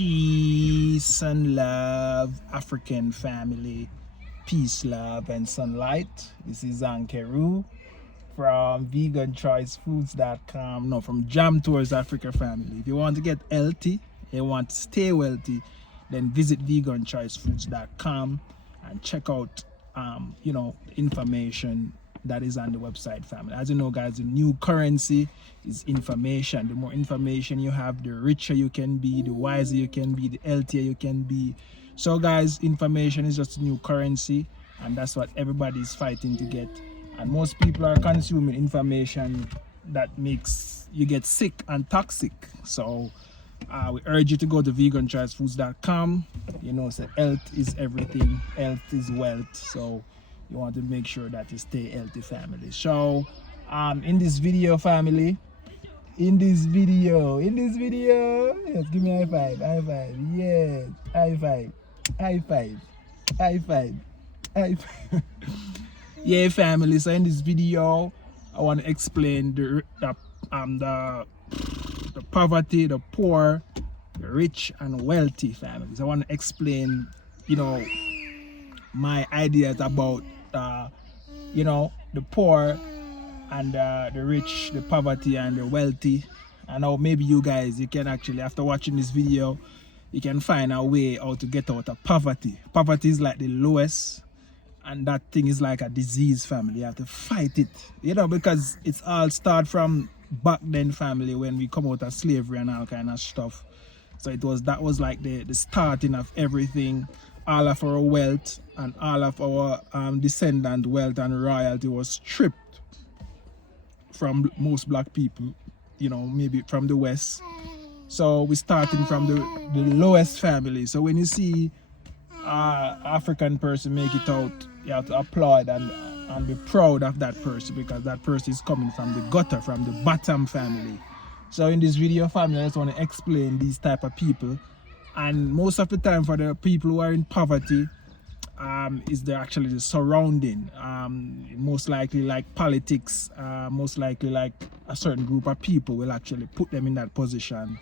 Peace and love, African family. Peace, love, and sunlight. This is Ankeru from veganchoicefoods.com. No, from Jam Tours Africa family. If you want to get healthy, you want to stay wealthy, then visit veganchoicefoods.com and check out information that is on the website, family. As you know, guys, the new currency is information. The more information you have, the richer you can be, the wiser you can be, the healthier you can be. So guys, information is just a new currency, and that's what everybody is fighting to get. And most people are consuming information that makes you get sick and toxic. So we urge you to go to veganchoicefoods.com. You know, so health is everything, health is wealth. So you want to make sure that you stay healthy, family. So in this video, family, in this video, yes, give me a high five, yes, high five. Yeah, family, so in this video I want to explain the poverty, the poor, the rich and wealthy families. I want to explain, my ideas about the poor and the rich, the poverty and the wealthy. I know maybe you guys, you can actually, after watching this video, you can find a way how to get out of poverty. Poverty is like the lowest, and that thing is like a disease, family. You have to fight it, because it's all start from back then, family, when we come out of slavery and all kind of stuff. So that was like the starting of everything. All of our wealth and all of our descendant wealth and royalty was stripped from most black people, maybe from the West. So we're starting from the lowest family. So when you see African person make it out, you have to applaud and be proud of that person, because that person is coming from the gutter, from the bottom family. So in this video, family, I just want to explain these type of people. And most of the time for the people who are in poverty, is actually the surrounding. Most likely like politics, most likely like a certain group of people will actually put them in that position.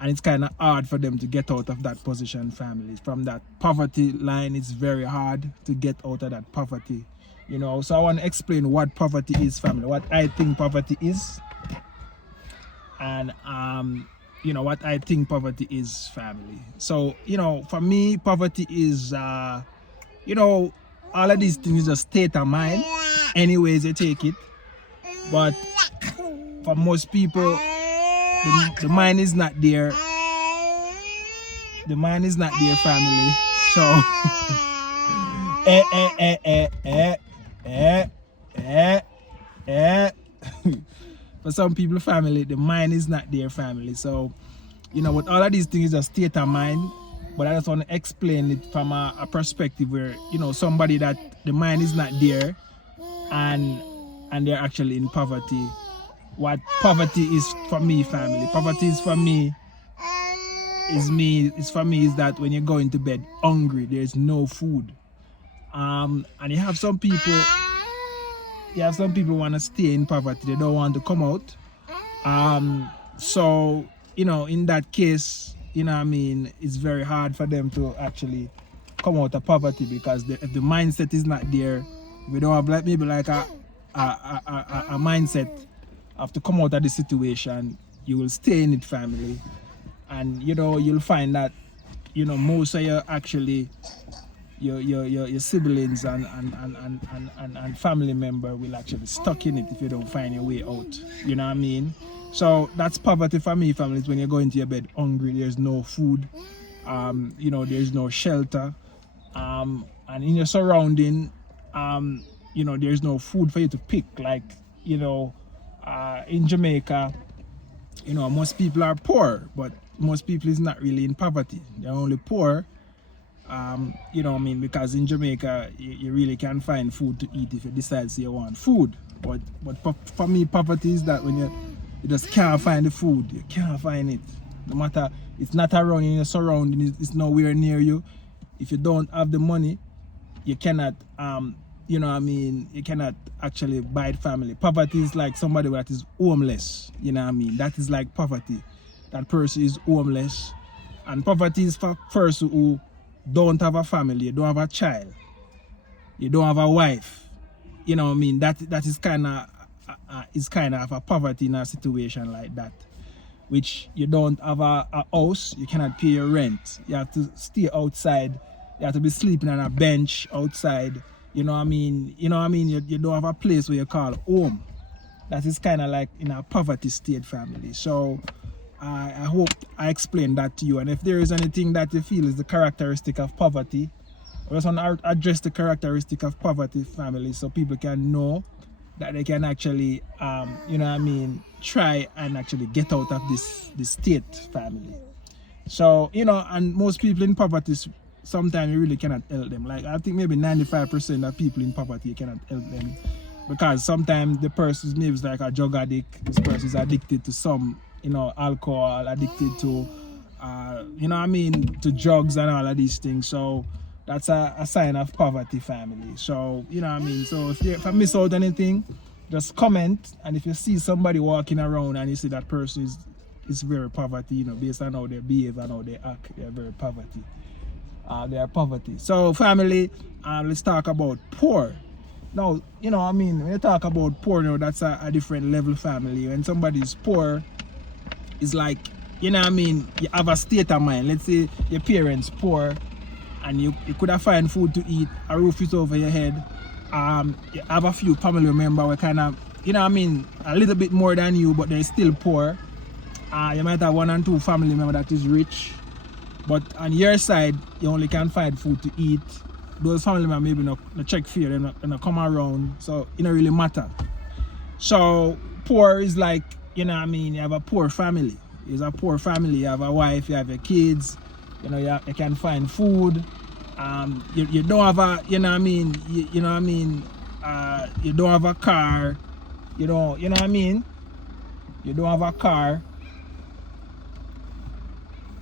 And it's kind of hard for them to get out of that position, families. From that poverty line, it's very hard to get out of that poverty. So I want to explain what poverty is, family, what I think poverty is. And what I think poverty is, family. So, for me, poverty is, all of these things is a state of mind, anyways you take it. But for most people, the mind is not there. The mind is not there, family. So, for some people, family, the mind is not there, family. So, with all of these things is a state of mind, but I just want to explain it from a perspective where, somebody that the mind is not there and they're actually in poverty. What poverty is for me, family, poverty is for me, is that when you're going to bed hungry, there's no food. And you have some people want to stay in poverty, they don't want to come out. So, in that case, it's very hard for them to actually come out of poverty, because if the mindset is not there, we don't have maybe like a mindset of to come out of the situation, you will stay in it, family. And you'll find that most of your actually your siblings and family member will actually stuck in it if you don't find your way out. You know what I mean? So that's poverty for me, families. When you're going to your bed hungry, there's no food, there's no shelter, and in your surrounding, there's no food for you to pick. Like, in Jamaica, most people are poor, but most people is not really in poverty. They're only poor, because in Jamaica, you really can find food to eat if you decide you want food. But for me, poverty is that when you just can't find the food, you can't find it. No matter, it's not around in your surrounding, it's nowhere near you. If you don't have the money, you cannot, you cannot actually buy the family. Poverty is like somebody that is homeless, That is like poverty. That person is homeless And poverty is for person who don't have a family, you don't have a child, you don't have a wife. You know what I mean? That is kind of a poverty in a situation like that. Which you don't have a house, you cannot pay your rent. You have to stay outside. You have to be sleeping on a bench outside. You know what I mean? You don't have a place where you call home. That is kind of like in a poverty state family. So I hope I explained that to you. And if there is anything that you feel is the characteristic of poverty, I just want to address the characteristic of poverty family so people can know that they can actually, you know what I mean, try and actually get out of this state family. So, you know, and most people in poverty, sometimes you really cannot help them. Like, I think maybe 95% of people in poverty, you cannot help them. Because sometimes the person maybe is like a drug addict, this person is addicted to some, you know, alcohol, addicted to, you know what I mean, to drugs and all of these things. So that's a sign of poverty family. So, you know what I mean? So if I miss out anything, just comment. And if you see somebody walking around and you see that person is very poverty, you know, based on how they behave and how they act, they're very poverty. They are poverty. So family, let's talk about poor. Now, you know, I mean, when you talk about poor, you know, that's a different level family. When somebody's poor, it's like, you know what I mean, you have a state of mind. Let's say your parents poor and you could have find food to eat, a roof is over your head. You have a few family members who kind of, you know what I mean, a little bit more than you, but they're still poor. You might have 1 and 2 family members that is rich. But on your side, you only can find food to eat. Those family members maybe not check for you, they're not come around, so it don't really matter. So poor is like, you know what I mean, you have a poor family. It's a poor family, you have a wife, you have your kids, you know, you can find food. You don't have a, you know what I mean, you know what I mean, you don't have a car, you know what I mean, you don't have a car,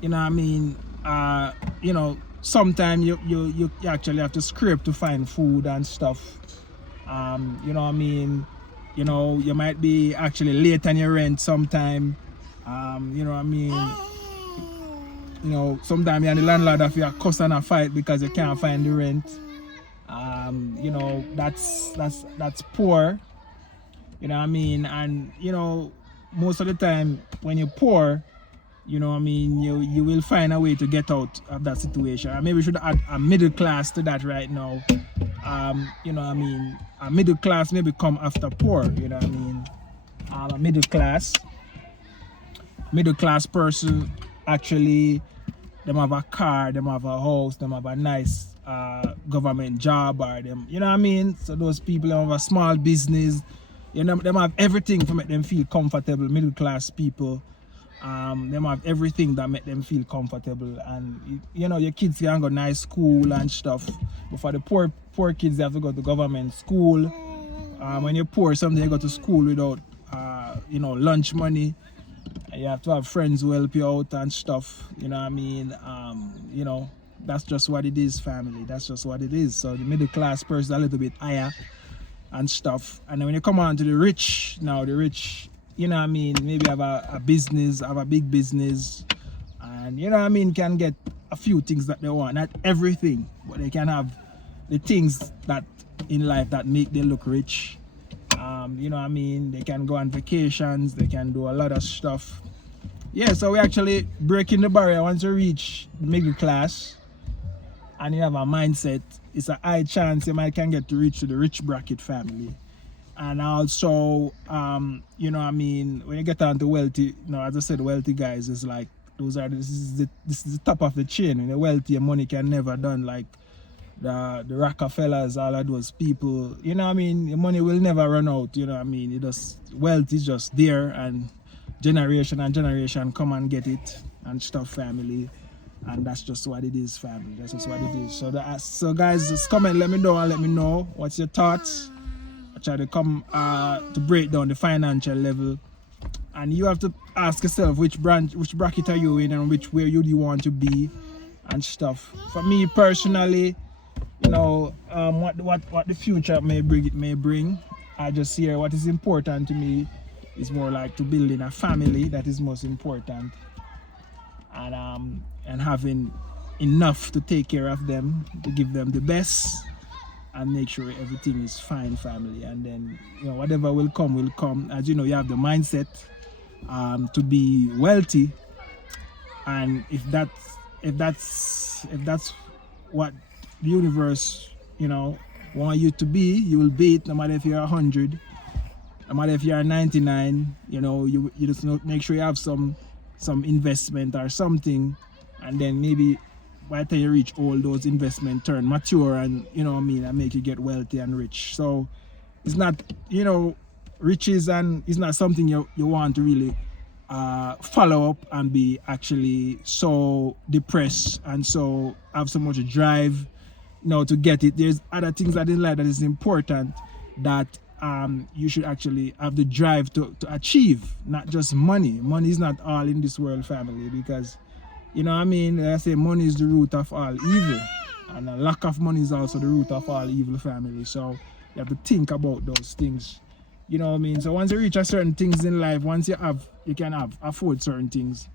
you know what I mean, you know, sometimes you actually have to scrape to find food and stuff. You know what I mean? You know, you might be actually late on your rent sometime. You know what I mean? You know, sometimes you're the landlord of your cuss and a fight because you can't find the rent. You know, that's poor. You know what I mean? And you know, most of the time when you're poor, you know what I mean, you will find a way to get out of that situation. Maybe we should add a middle class to that right now. You know what I mean, a middle class maybe come after poor, you know what I mean. A middle class person, actually, them have a car, them have a house, them have a nice government job, or them, you know what I mean. So those people have a small business, you know, them have everything to make them feel comfortable. Middle class people, them have everything that make them feel comfortable, and you know, your kids can go nice school and stuff. But for the poor kids, they have to go to government school. When you're poor, sometimes you go to school without you know, lunch money. You have to have friends who help you out and stuff, you know what I mean. You know, that's just what it is, family. That's just what it is. So the middle class person a little bit higher and stuff. And then when you come on to the rich, now the rich, you know what I mean, maybe have a business, have a big business, and you know what I mean, can get a few things that they want. Not everything, but they can have the things that in life that make them look rich. You know what I mean, they can go on vacations, they can do a lot of stuff. Yeah, so we're actually breaking the barrier. Once you reach middle class and you have a mindset, it's a high chance you might can get to reach to the rich bracket family. And also, you know what I mean, when you get down to wealthy, you know, as I said, wealthy guys is like, this is the top of the chain. When you're wealthy, your money can never done like the Rockefellers, all of those people, you know what I mean, your money will never run out, you know what I mean. It just, wealth is just there, and generation and generation come and get it and stuff, family. And that's just what it is, family. That's just what it is. So guys, just comment, let me know, and let me know what's your thoughts. I try to come to break down the financial level, and you have to ask yourself which bracket are you in, and where you want to be and stuff. For me personally, you know, what the future may bring, I just hear what is important to me is more like to building a family. That is most important. and having enough to take care of them, to give them the best, and make sure everything is fine, family. And then, you know, whatever will come. As you know, you have the mindset to be wealthy, and if that's what the universe, you know, want you to be, you will be it, no matter if you're 100, no matter if you're 99. You know, you just make sure you have some investment or something, and then maybe by the time you reach all those investment turn mature, and you know what I mean, and make you get wealthy and rich. So it's not, you know, riches, and it's not something you want to really follow up and be actually so depressed and so have so much drive, you know, to get it. There's other things that in life that is important, that you should actually have the drive to achieve, not just money. Money is not all in this world, family, because, you know what I mean, I say money is the root of all evil, and a lack of money is also the root of all evil, family. So you have to think about those things, you know what I mean. So once you reach a certain things in life, once you can afford certain things,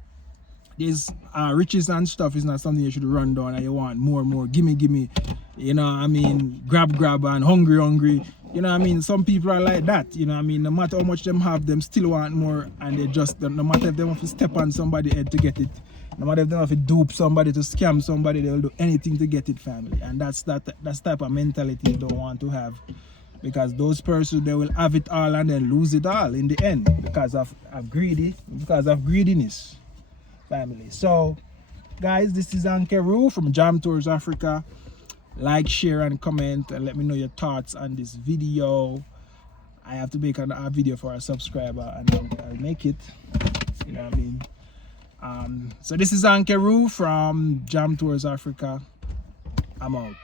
there's riches and stuff is not something you should run down and you want more, gimme, you know what I mean, grab and hungry. You know what I mean? Some people are like that, you know what I mean? No matter how much them have, them still want more, and they just, no matter if they want to step on somebody's head to get it, no matter if they want to dupe somebody, to scam somebody, they'll do anything to get it, family. And that's type of mentality you don't want to have, because those persons, they will have it all and then lose it all in the end because of greediness, family. So guys, this is Ankeru from Jam Tours Africa. Like, share and comment, and let me know your thoughts on this video. I have to make a video for a subscriber, and I'll make it, you know what I mean. So this is Ankeru from Jam Tours Africa. I'm out.